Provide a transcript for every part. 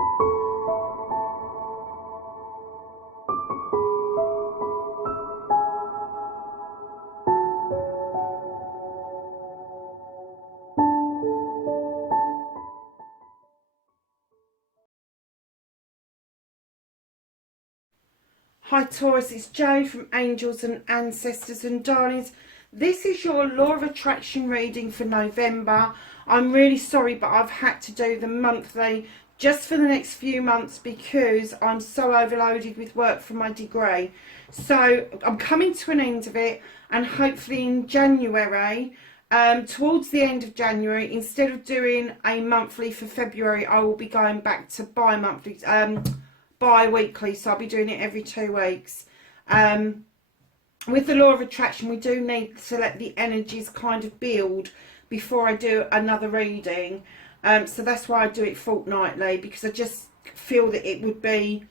Hi Taurus, it's Jo from Angels and Ancestors, and darlings, this is your Law of Attraction reading for November. I'm really sorry, but I've had to do the monthly just for the next few months because I'm so overloaded with work for my degree. So I'm coming to an end of it, and hopefully in January, towards the end of January, instead of doing a monthly for February, I will be going back to bi-monthly, bi-weekly, so I'll be doing it every 2 weeks. With the Law of Attraction, we do need to let the energies kind of build before I do another reading, so that's why I do it fortnightly, because I just feel that it would be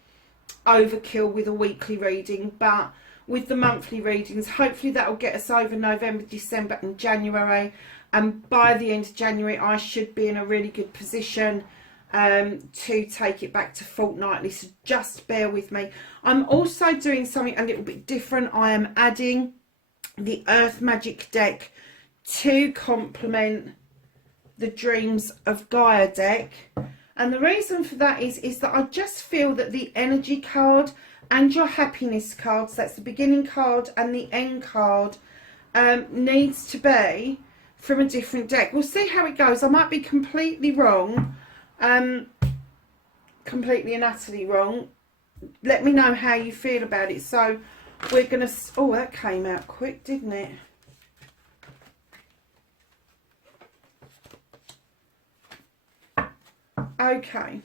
overkill with a weekly reading. But with the monthly readings, hopefully that will get us over November, December and January, and by the end of January I should be in a really good position to take it back to fortnightly, so just bear with me. I'm also doing something a little bit different. I am adding the Earth Magic deck to complement the Dreams of Gaia deck, and the reason for that is that I just feel that the energy card and your happiness cards, that's the beginning card and the end card, needs to be from a different deck. We'll see how it goes. I might be completely wrong, completely and utterly wrong. Let me know how you feel about it. So we're gonna, oh, that came out quick, didn't it? Okay,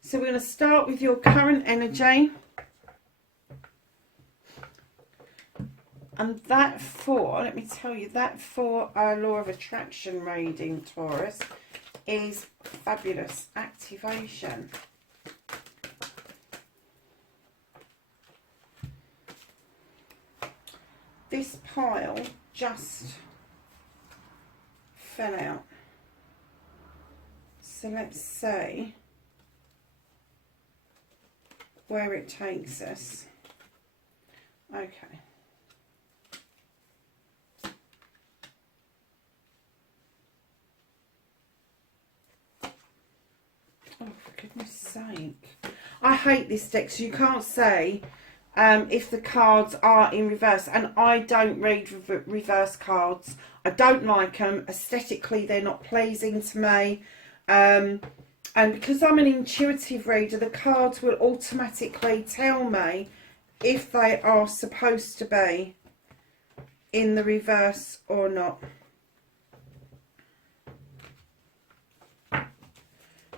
so we're going to start with your current energy, and that for, let me tell you, that for our Law of Attraction reading, Taurus, is fabulous activation. This pile just fell out, so let's see where it takes us. Okay. Oh, for goodness sake. I hate this deck, so you can't say if the cards are in reverse, and I don't read reverse cards. I don't like them. Aesthetically, they're not pleasing to me. And because I'm an intuitive reader, the cards will automatically tell me if they are supposed to be in the reverse or not.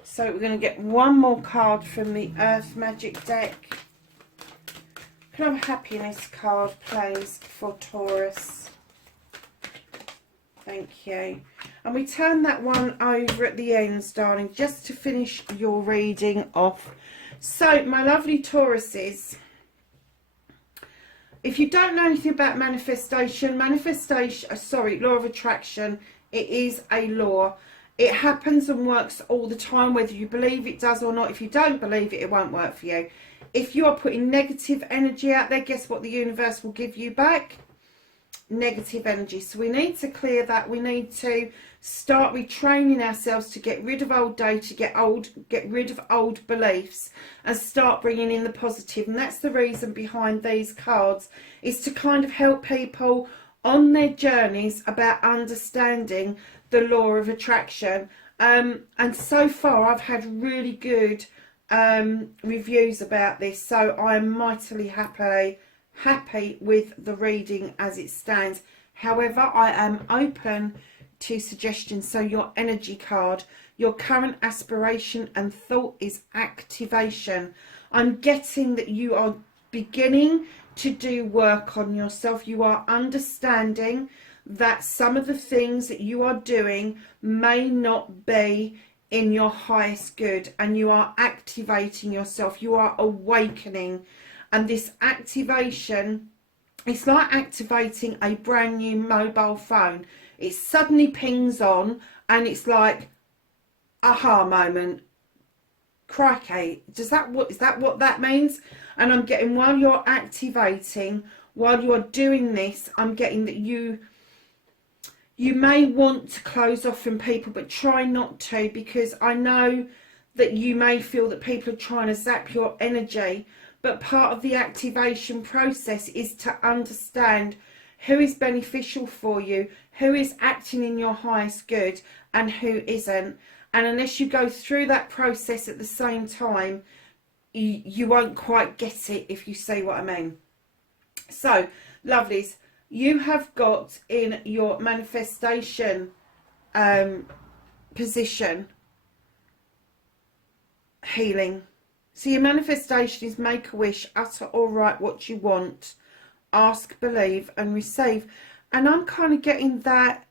So we're going to get one more card from the Earth Magic deck. Can I have a happiness card, please, for Taurus? Thank you. And we turn that one over at the ends, darling, just to finish your reading off. So, my lovely Tauruses, if you don't know anything about manifestation, Law of Attraction, it is a law. It happens and works all the time, whether you believe it does or not. If you don't believe it, it won't work for you. If you are putting negative energy out there, guess what the universe will give you back? Negative energy. So we need to clear that. We need to start retraining ourselves to get rid of old data, get rid of old beliefs, and start bringing in the positive. And that's the reason behind these cards, is to kind of help people on their journeys about understanding the Law of Attraction. And so far I've had really good reviews about this, so I am mightily happy with the reading as it stands. However, I am open to suggestions. So your energy card, your current aspiration and thought is activation. I'm getting that you are beginning to do work on yourself. You are understanding that some of the things that you are doing may not be in your highest good, and you are activating yourself. You are awakening. And this activation, it's like activating a brand new mobile phone. It suddenly pings on and it's like aha moment. Crikey, is that what that means? And I'm getting, while you're activating, while you're doing this, I'm getting that you may want to close off from people, but try not to, because I know that you may feel that people are trying to zap your energy. But part of the activation process is to understand who is beneficial for you, who is acting in your highest good, and who isn't. And unless you go through that process at the same time, you won't quite get it, if you see what I mean. So, lovelies, you have got in your manifestation position healing. So your manifestation is make a wish, utter or write what you want, ask, believe and receive. And I'm kind of getting that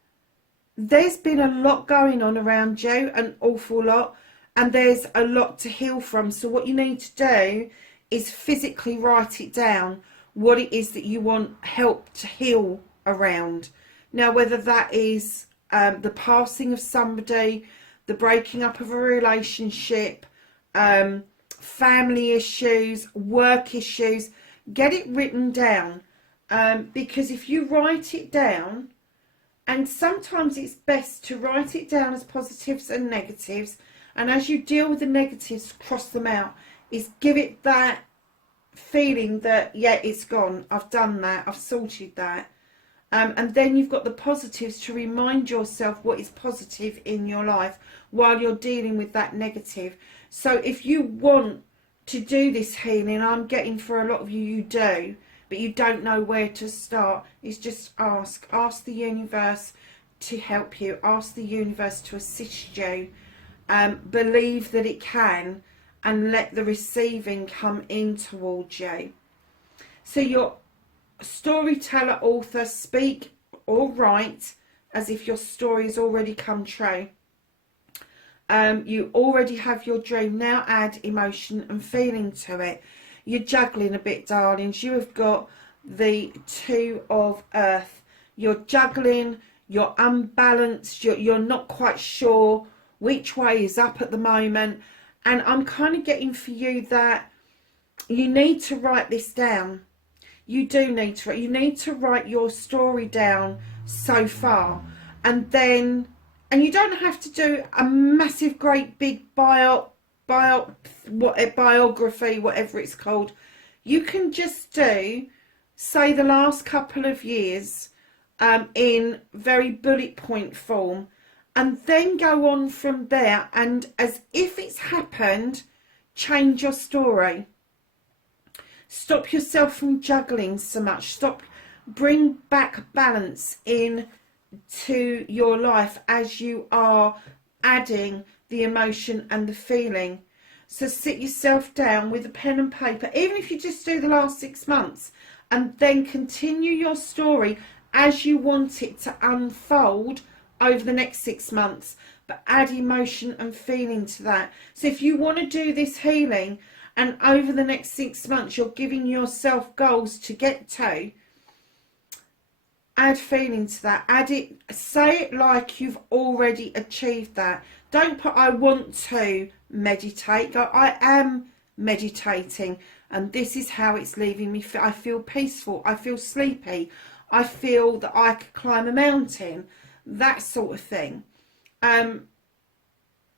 there's been a lot going on around you, an awful lot, and there's a lot to heal from. So what you need to do is physically write it down, what it is that you want help to heal around. Now, whether that is the passing of somebody, the breaking up of a relationship, family issues, work issues, get it written down, because if you write it down, and sometimes it's best to write it down as positives and negatives, and as you deal with the negatives, cross them out, is give it that feeling that, yeah, it's gone, I've done that, I've sorted that. And then you've got the positives to remind yourself what is positive in your life while you're dealing with that negative. So if you want to do this healing, I'm getting for a lot of you, you do, but you don't know where to start, is just ask the universe to help you, ask the universe to assist you, believe that it can, and let the receiving come in towards you. So your storyteller, author, speak or write as if your story has already come true. You already have your dream. Now add emotion and feeling to it. You're juggling a bit, darlings. You have got the Two of Earth. You're juggling, you're unbalanced, you're not quite sure which way is up at the moment. And I'm kind of getting for you that you need to write this down. You do need to. You need to write your story down so far. And then, and you don't have to do a massive, great big biography, whatever it's called. You can just do, say, the last couple of years in very bullet point form, and then go on from there, and as if it's happened, change your story. Stop yourself from juggling so much. Bring back balance in to your life as you are adding the emotion and the feeling. So sit yourself down with a pen and paper, even if you just do the last 6 months, and then continue your story as you want it to unfold over the next 6 months, but add emotion and feeling to that. So if you want to do this healing, and over the next 6 months you're giving yourself goals to get to, add feeling to that. Add it, say it like you've already achieved that. Don't put I want to meditate. Go, I am meditating, and this is how it's leaving me. I feel peaceful, I feel sleepy, I feel that I could climb a mountain, that sort of thing.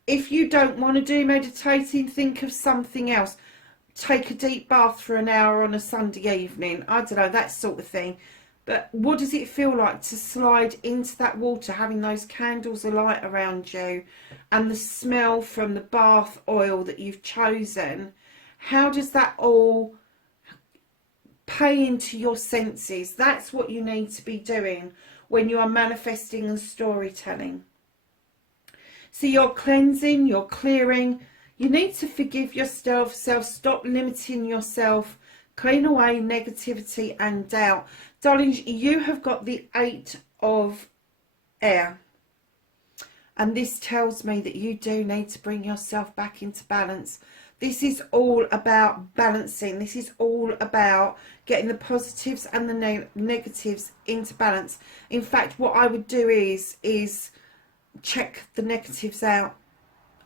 If you don't want to do meditating, think of something else. Take a deep bath for an hour on a Sunday evening. I don't know, that sort of thing. But what does it feel like to slide into that water, having those candles alight around you and the smell from the bath oil that you've chosen? How does that all pay into your senses? That's what you need to be doing when you are manifesting and storytelling. So you're cleansing, you're clearing. You need to forgive yourself, stop limiting yourself, clean away negativity and doubt. Darlings, you have got the 8 of Air. And this tells me that you do need to bring yourself back into balance. This is all about balancing. This is all about getting the positives and the negatives into balance. In fact, what I would do is check the negatives out.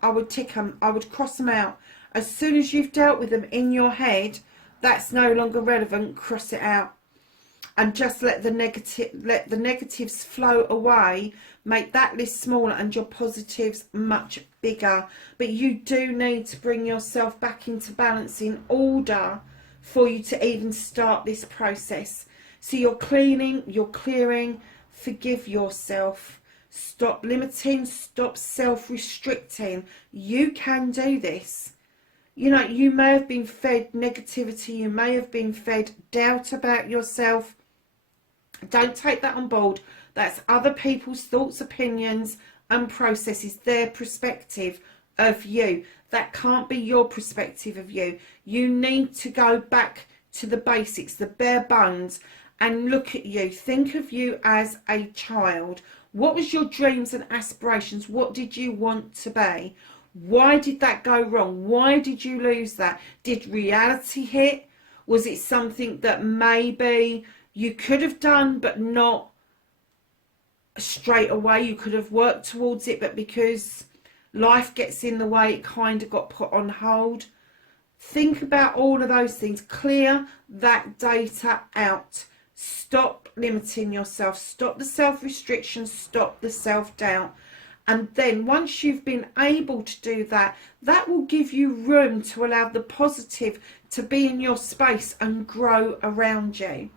I would tick them. I would cross them out. As soon as you've dealt with them in your head, that's no longer relevant. Cross it out. And just let the negatives flow away. Make that list smaller and your positives much bigger. But you do need to bring yourself back into balance in order for you to even start this process. So you're cleaning, you're clearing. Forgive yourself. Stop limiting, stop self-restricting. You can do this. You know, you may have been fed negativity, you may have been fed doubt about yourself. Don't take that on board. That's other people's thoughts, opinions and processes, their perspective of you. That can't be your perspective of you. You need to go back to the basics, the bare bones, and look at you. Think of you as a child. What was your dreams and aspirations? What did you want to be? Why did that go wrong? Why did you lose that? Did reality hit? Was it something that maybe you could have done but not straight away? You could have worked towards it, but because life gets in the way, it kind of got put on hold. Think about all of those things. Clear that data out. Stop limiting yourself. Stop the self-restriction. Stop the self-doubt. And then once you've been able to do that, that will give you room to allow the positive to be in your space and grow around you.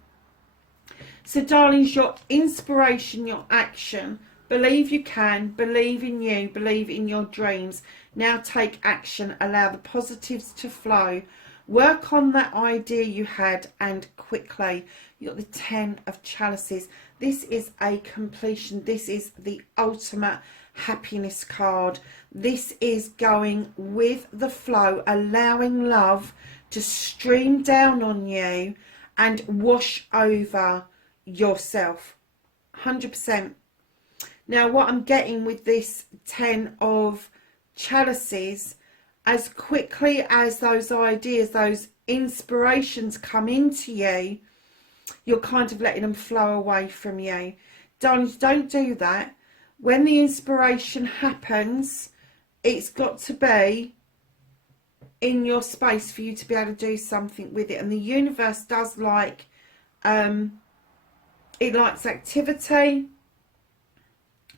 So darlings, your inspiration, your action, believe you can, believe in you, believe in your dreams. Now take action, allow the positives to flow. Work on that idea you had, and quickly. You got the 10 of chalices. This is a completion. This is the ultimate happiness card. This is going with the flow, allowing love to stream down on you and wash over yourself. 100%. Now what I'm getting with this 10 of chalices, as quickly as those ideas, those inspirations come into you, you're kind of letting them flow away from you. Darlings, don't do that. When the inspiration happens, it's got to be in your space for you to be able to do something with it. And the universe does like, it likes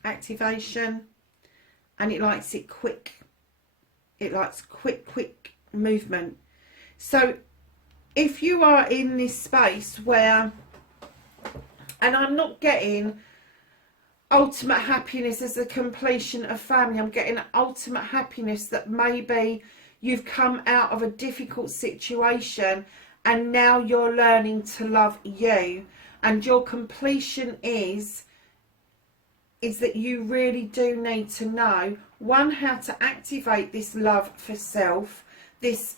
activation, and it likes it quick. It likes quick movement. So if you are in this space where, and I'm not getting ultimate happiness as a completion of family, I'm getting ultimate happiness that maybe you've come out of a difficult situation and now you're learning to love you, and your completion is that you really do need to know, one, how to activate this love for self, this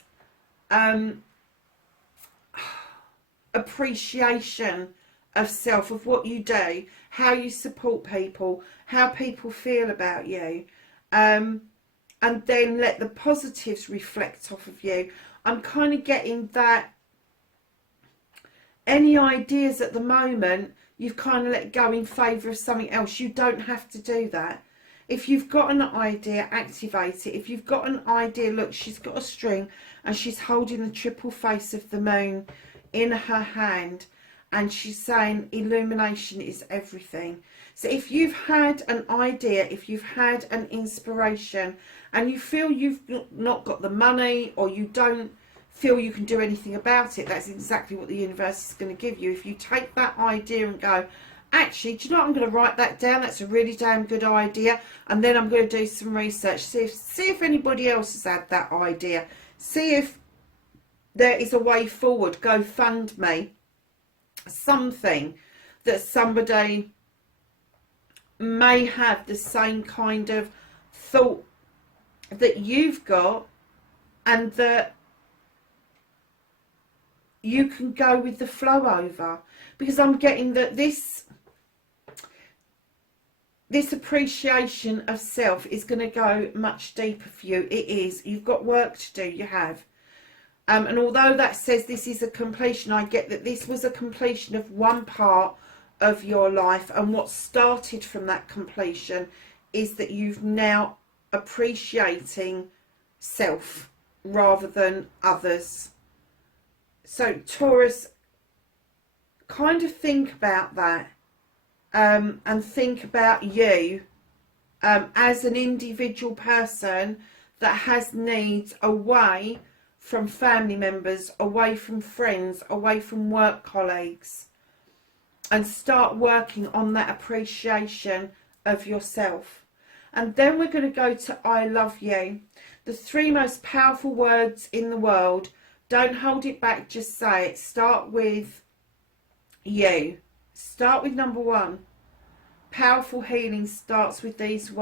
appreciation of self, of what you do, how you support people, how people feel about you, and then let the positives reflect off of you. I'm kind of getting that any ideas at the moment you've kind of let go in favour of something else. You don't have to do that. If you've got an idea, activate it. If you've got an idea, look, she's got a string and she's holding the triple face of the moon in her hand, and she's saying illumination is everything. So if you've had an idea, if you've had an inspiration and you feel you've not got the money, or you don't feel you can do anything about it, that's exactly what the universe is going to give you. If you take that idea and go, actually, do you know what, I'm going to write that down, that's a really damn good idea, and then I'm going to do some research, see if anybody else has had that idea, see if there is a way forward, go fund me, something that somebody may have the same kind of thought that you've got, and that you can go with the flow over. Because I'm getting that this appreciation of self is going to go much deeper for you. It is. You've got work to do. You have. And although that says this is a completion, I get that this was a completion of one part of your life, and what started from that completion is that you've now appreciating self rather than others. So Taurus, kind of think about that, and think about you as an individual person that has needs away from family members, away from friends, away from work colleagues, and start working on that appreciation of yourself. And then we're going to go to I love you. The 3 most powerful words in the world. Don't hold it back, just say it. Start with you. Start with number 1. Powerful healing starts with these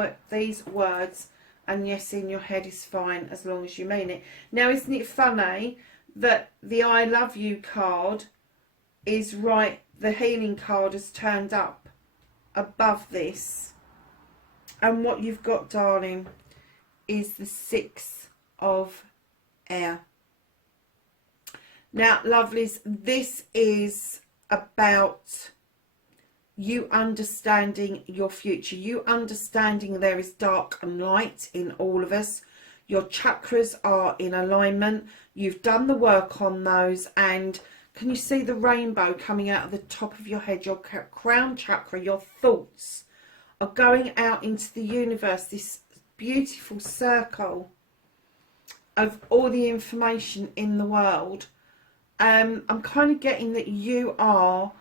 words. And yes, in your head is fine as long as you mean it. Now, isn't it funny that the I love you card is right, the healing card has turned up above this. And what you've got, darling, is the 6 of air. Now, lovelies, this is about you understanding your future. You understanding there is dark and light in all of us. Your chakras are in alignment. You've done the work on those. And can you see the rainbow coming out of the top of your head? Your crown chakra, your thoughts are going out into the universe. This beautiful circle of all the information in the world. I'm kind of getting that you are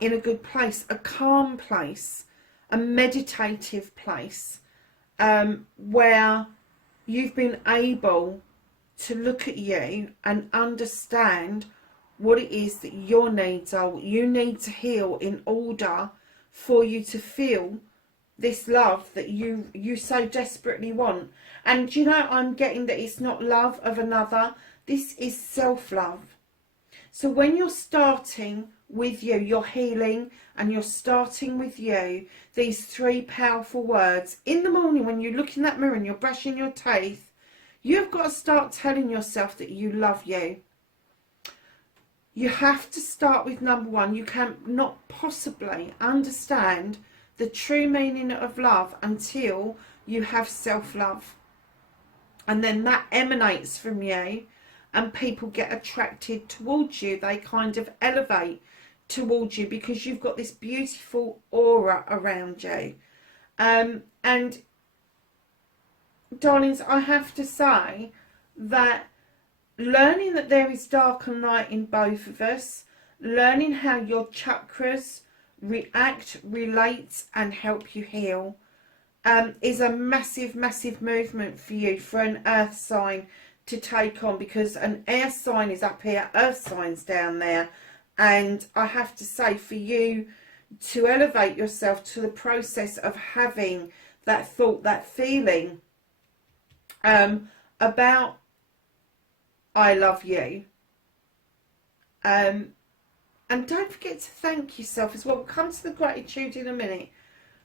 in a good place, a calm place, a meditative place, where you've been able to look at you and understand what it is that your needs are, what you need to heal in order for you to feel this love that you so desperately want. And you know, I'm getting that it's not love of another, this is self-love. So when you're starting with you, you're healing, and you're starting with you, these 3 powerful words, in the morning when you look in that mirror and you're brushing your teeth, you've got to start telling yourself that you love you. You have to start with number 1. You can not possibly understand the true meaning of love until you have self-love. And then that emanates from you, and people get attracted towards you. They kind of elevate towards you because you've got this beautiful aura around you. And darlings, I have to say that learning that there is dark and light in both of us, learning how your chakras react, relate and help you heal, is a massive, massive movement for you, for an earth sign to take on, because an air sign is up here, earth signs down there. And I have to say, for you to elevate yourself to the process of having that thought, that feeling about I love you, and don't forget to thank yourself as well. We'll come to the gratitude in a minute,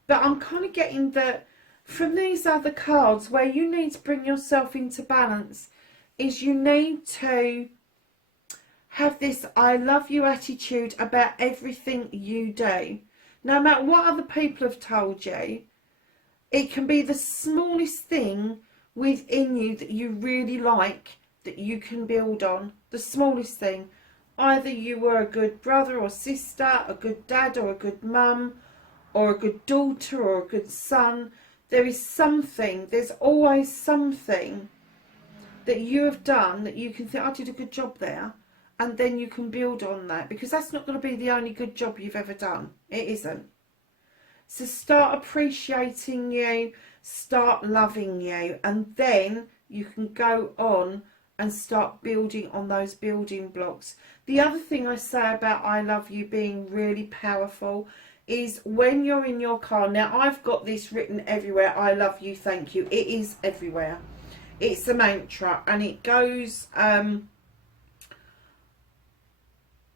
but I'm kind of getting that from these other cards, where you need to bring yourself into balance is you need to have this I love you attitude about everything you do. No matter what other people have told you, it can be the smallest thing within you that you really like, that you can build on. The smallest thing. Either you were a good brother or sister, a good dad or a good mum, or a good daughter or a good son. There is something, there's always something that you have done that you can think, I did a good job there. And then you can build on that, because that's not going to be the only good job you've ever done. It isn't. So start appreciating you, start loving you, and then you can go on and start building on those building blocks. The other thing I say about I love you being really powerful is when you're in your car. Now, I've got this written everywhere, I love you, thank you. It is everywhere. It's a mantra, and it goes,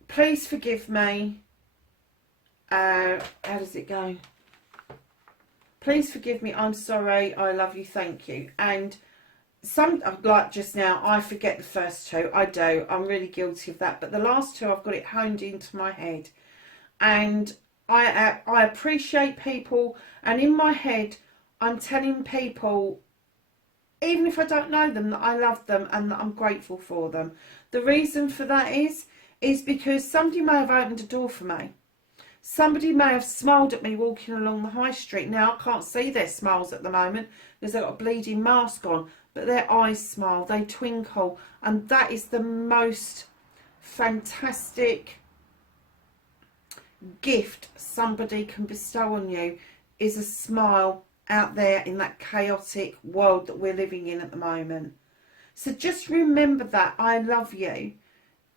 please forgive me. How does it go? Please forgive me, I'm sorry, I love you, thank you. And some, like just now, I forget the first 2. I do. I'm really guilty of that. But the last 2, I've got it honed into my head. And I appreciate people. And in my head, I'm telling people even if I don't know them, that I love them and that I'm grateful for them. The reason for that is because somebody may have opened a door for me. Somebody may have smiled at me walking along the high street. Now, I can't see their smiles at the moment because they've got a bleeding mask on, but their eyes smile, they twinkle, and that is the most fantastic gift somebody can bestow on you, is a smile out there in that chaotic world that we're living in at the moment. So just remember that I love you.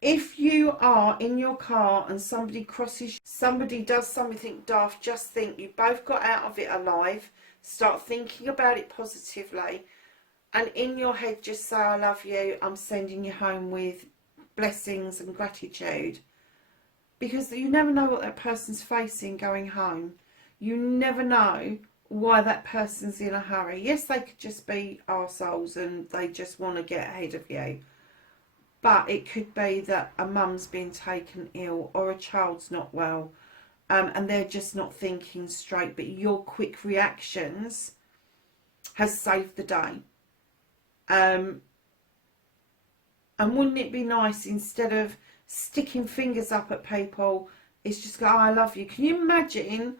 If you are in your car and somebody does something daft, just think you both got out of it alive. Start thinking about it positively, and in your head just say, I love you, I'm sending you home with blessings and gratitude. Because you never know what that person's facing going home. You never know why that person's in a hurry. Yes, they could just be arseholes and they just want to get ahead of you. But it could be that a mum's been taken ill or a child's not well, and they're just not thinking straight. But your quick reactions has saved the day. And wouldn't it be nice, instead of sticking fingers up at people, it's just go, oh, I love you. Can you imagine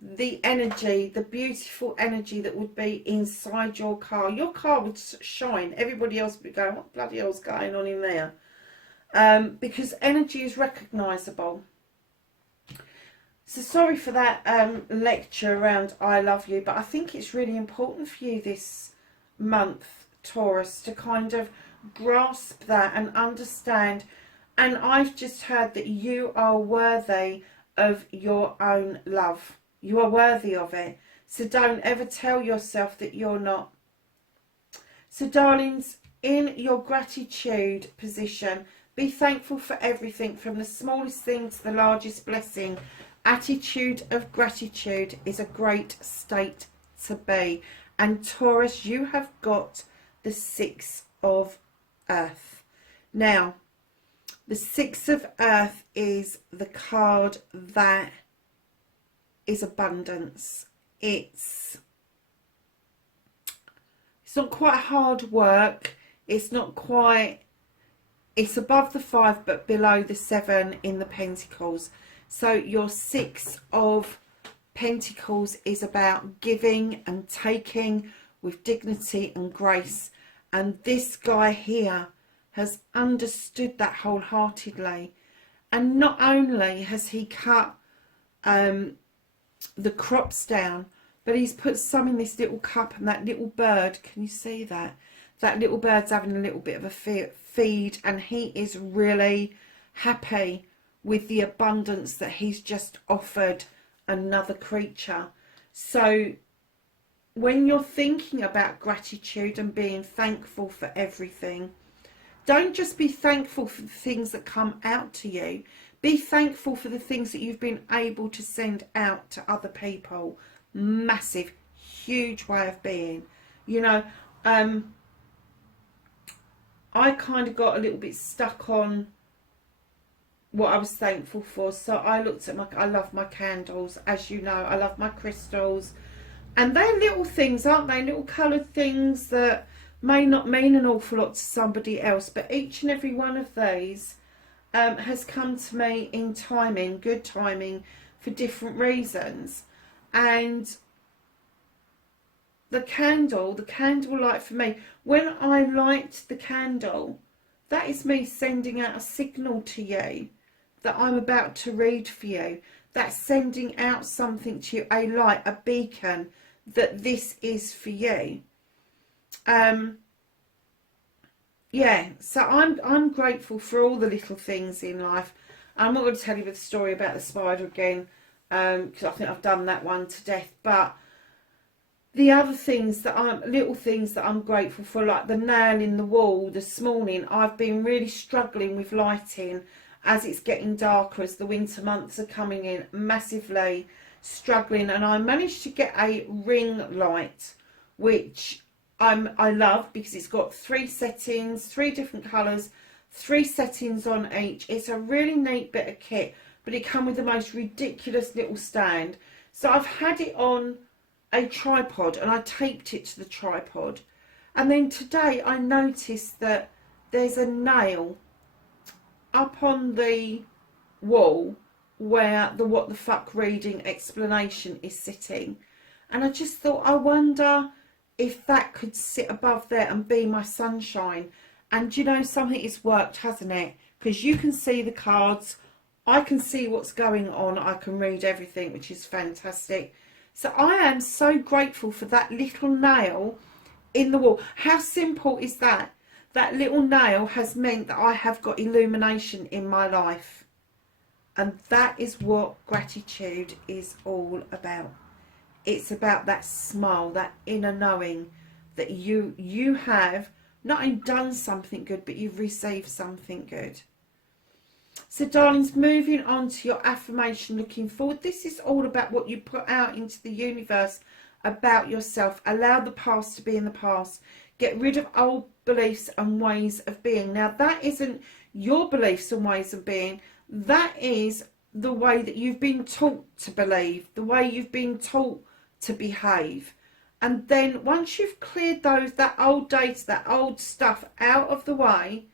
the energy, the beautiful energy that would be inside your car? Your car would shine. Everybody else would be going, what bloody hell's going on in there? Because energy is recognisable. So sorry for that lecture around I love you, but I think it's really important for you this month, Taurus, to kind of grasp that and understand. And I've just heard that you are worthy of your own love. You are worthy of it. So don't ever tell yourself that you're not. So darlings, in your gratitude position, be thankful for everything, from the smallest thing to the largest blessing. Attitude of gratitude is a great state to be. And Taurus, you have got the 6 of Earth. Now, the 6 of Earth is the card that is abundance. It's not quite hard work. It's not quite, it's above the 5 but below the 7 in the Pentacles. So your 6 of Pentacles is about giving and taking with dignity and grace. And this guy here has understood that wholeheartedly. And not only has he cut the crops down, but he's put some in this little cup, and that little bird, can you see that? That little bird's having a little bit of a feed, and he is really happy with the abundance that he's just offered another creature. So when you're thinking about gratitude and being thankful for everything, don't just be thankful for the things that come out to you. Be thankful for the things that you've been able to send out to other people. Massive, huge way of being. You know, I kind of got a little bit stuck on what I was thankful for. So I looked at I love my candles, as you know. I love my crystals. And they're little things, aren't they? Little coloured things that may not mean an awful lot to somebody else. But each and every one of these has come to me in timing, good timing, for different reasons. And the candle light for me, when I light the candle, that is me sending out a signal to you that I'm about to read for you. That's sending out something to you, a light, a beacon, that this is for you. Yeah, so I'm grateful for all the little things in life. I'm not going to tell you the story about the spider again, because I think I've done that one to death. But the other things little things that I'm grateful for, like the nail in the wall this morning. I've been really struggling with lighting as it's getting darker, as the winter months are coming in, massively struggling. And I managed to get a ring light, which I love, because it's got 3 settings, 3 different colours, 3 settings on each. It's a really neat bit of kit, but it comes with the most ridiculous little stand. So I've had it on a tripod, and I taped it to the tripod, And then today I noticed that there's a nail up on the wall where the what the fuck reading explanation is sitting. And I just thought, I wonder if that could sit above there and be my sunshine. And you know, something has worked, hasn't it? Because you can see the cards, I can see what's going on, I can read everything, which is fantastic. So I am so grateful for that little nail in the wall. How simple is that? That little nail has meant that I have got illumination in my life. And that is what gratitude is all about. It's about that smile, that inner knowing that you have not only done something good, but you've received something good. So darlings, moving on to your affirmation looking forward. This is all about what you put out into the universe about yourself. Allow the past to be in the past. Get rid of old beliefs and ways of being. Now that isn't your beliefs and ways of being. That is the way that you've been taught to believe, the way you've been taught to behave. And then once you've cleared that old data, that old stuff out of the way,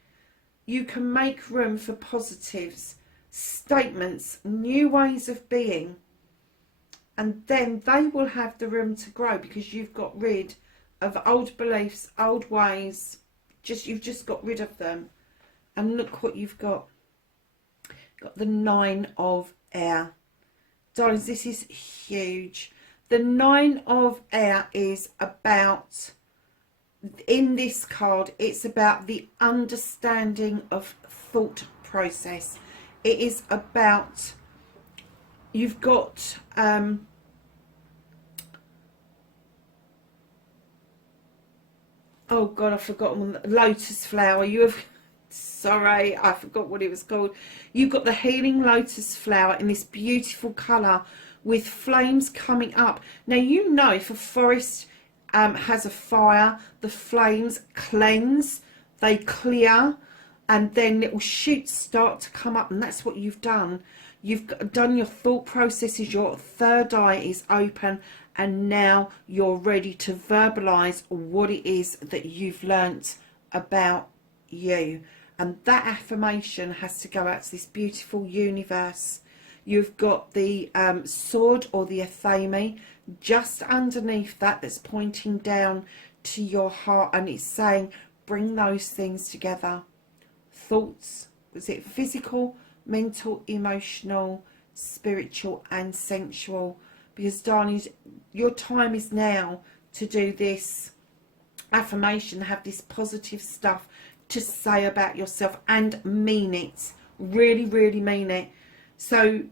you can make room for positives, statements, new ways of being. And then they will have the room to grow because you've got rid of old beliefs, old ways. You've just got rid of them. And look what you've got. Got the 9 of air. Darlings, this is huge. The 9 of air is about, in this card, it's about the understanding of thought process. It is about, you've got oh god, I've forgotten, lotus flower. You have, sorry, I forgot what it was called. You've got the healing lotus flower in this beautiful colour with flames coming up. Now you know if a forest has a fire, the flames cleanse, they clear, and then little shoots start to come up, and that's what you've done. You've done your thought processes, your third eye is open, and now you're ready to verbalize what it is that you've learnt about you. And that affirmation has to go out to this beautiful universe. You've got the sword or the athame just underneath that, that's pointing down to your heart, and it's saying bring those things together. Thoughts, was it physical, mental, emotional, spiritual and sensual? Because darlings, your time is now to do this affirmation, have this positive stuff to say about yourself and mean it, really, really mean it. So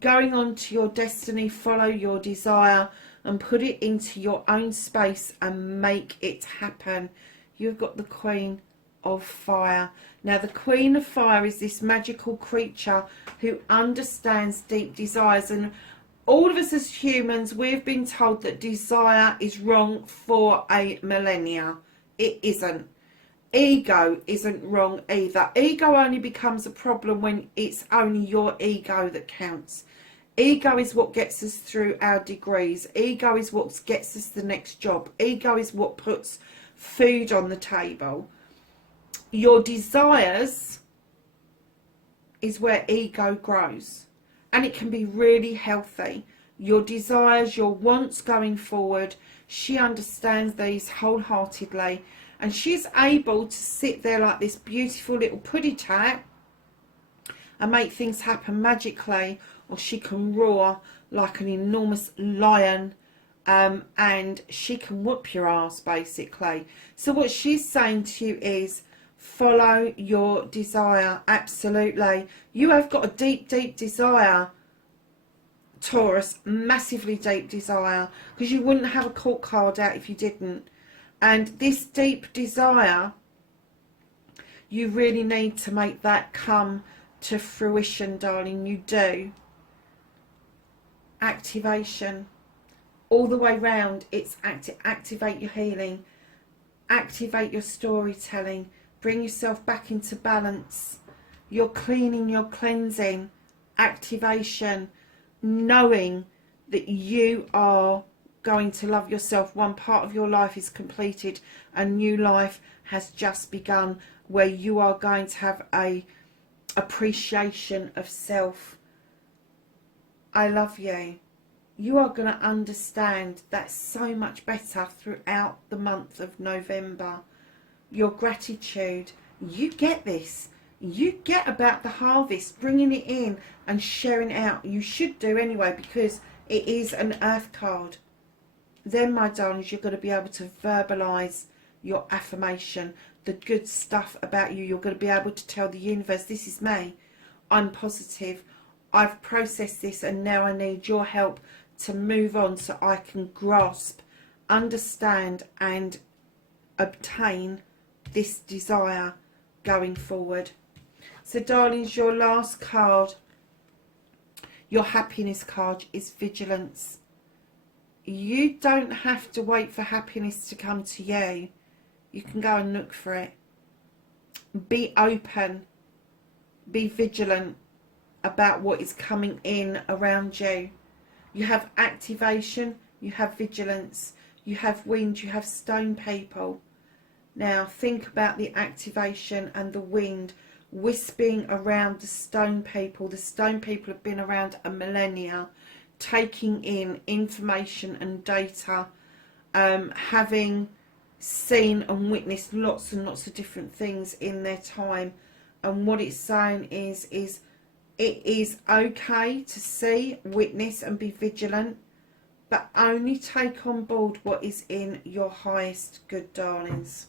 going on to your destiny, follow your desire and put it into your own space and make it happen. You've got the Queen of Fire. Now the Queen of Fire is this magical creature who understands deep desires, and all of us as humans, we've been told that desire is wrong for a millennia. It isn't. Ego isn't wrong either. Ego only becomes a problem when it's only your ego that counts. Ego is what gets us through our degrees. Ego is what gets us the next job. Ego is what puts food on the table. Your desires is where ego grows, and it can be really healthy. Your desires, your wants going forward, she understands these wholeheartedly, and she's able to sit there like this beautiful little puddy tat and make things happen magically, or she can roar like an enormous lion, and she can whoop your ass basically. So what she's saying to you is follow your desire. Absolutely. You have got a deep, deep desire, Taurus, massively deep desire, because you wouldn't have a court card out if you didn't. And this deep desire, you really need to make that come to fruition, darling. You do. Activation. All the way round, it's activate your healing, activate your storytelling, bring yourself back into balance. You're cleaning, you're cleansing, activation, knowing that you are going to love yourself. One part of your life is completed. A new life has just begun, where you are going to have a appreciation of self. I love you. You are going to understand that so much better throughout the month of November. Your gratitude. You get this. You get about the harvest, bringing it in and sharing it out. You should do anyway, because it is an earth card. Then, my darlings, you're going to be able to verbalise your affirmation, the good stuff about you. You're going to be able to tell the universe, this is me. I'm positive. I've processed this, and now I need your help to move on so I can grasp, understand and obtain this desire going forward. So, darlings, your last card, your happiness card, is vigilance. You don't have to wait for happiness to come to you. You can go and look for it. Be open. Be vigilant about what is coming in around you. You have activation, you have vigilance, you have wind, you have stone people. Now think about the activation and the wind wisping around the stone people. The stone people have been around a millennia, taking in information and data, having seen and witnessed lots and lots of different things in their time. And what it's saying is it is okay to see, witness and be vigilant, but only take on board what is in your highest good, darlings.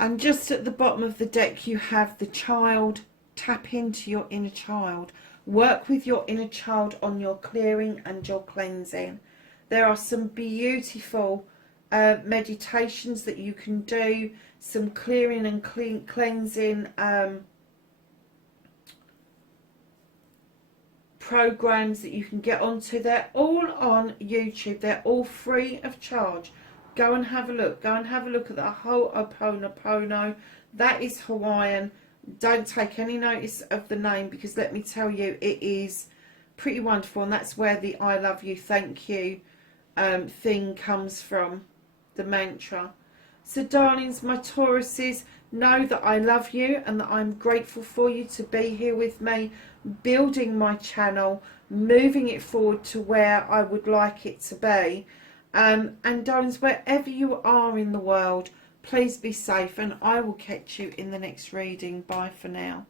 And just at the bottom of the deck you have the child. Tap into your inner child. Work with your inner child on your clearing and your cleansing. There are some beautiful meditations that you can do, some clearing and cleansing programs that you can get onto. They're all on YouTube. They're all free of charge. Go and have a look. Go and have a look at the Ho'oponopono. That is Hawaiian. Don't take any notice of the name, because let me tell you, it is pretty wonderful, and that's where the I love you, thank you thing comes from, the mantra. So, darlings, my Tauruses, know that I love you and that I'm grateful for you to be here with me, building my channel, moving it forward to where I would like it to be. And darlings, wherever you are in the world, please be safe, and I will catch you in the next reading. Bye for now.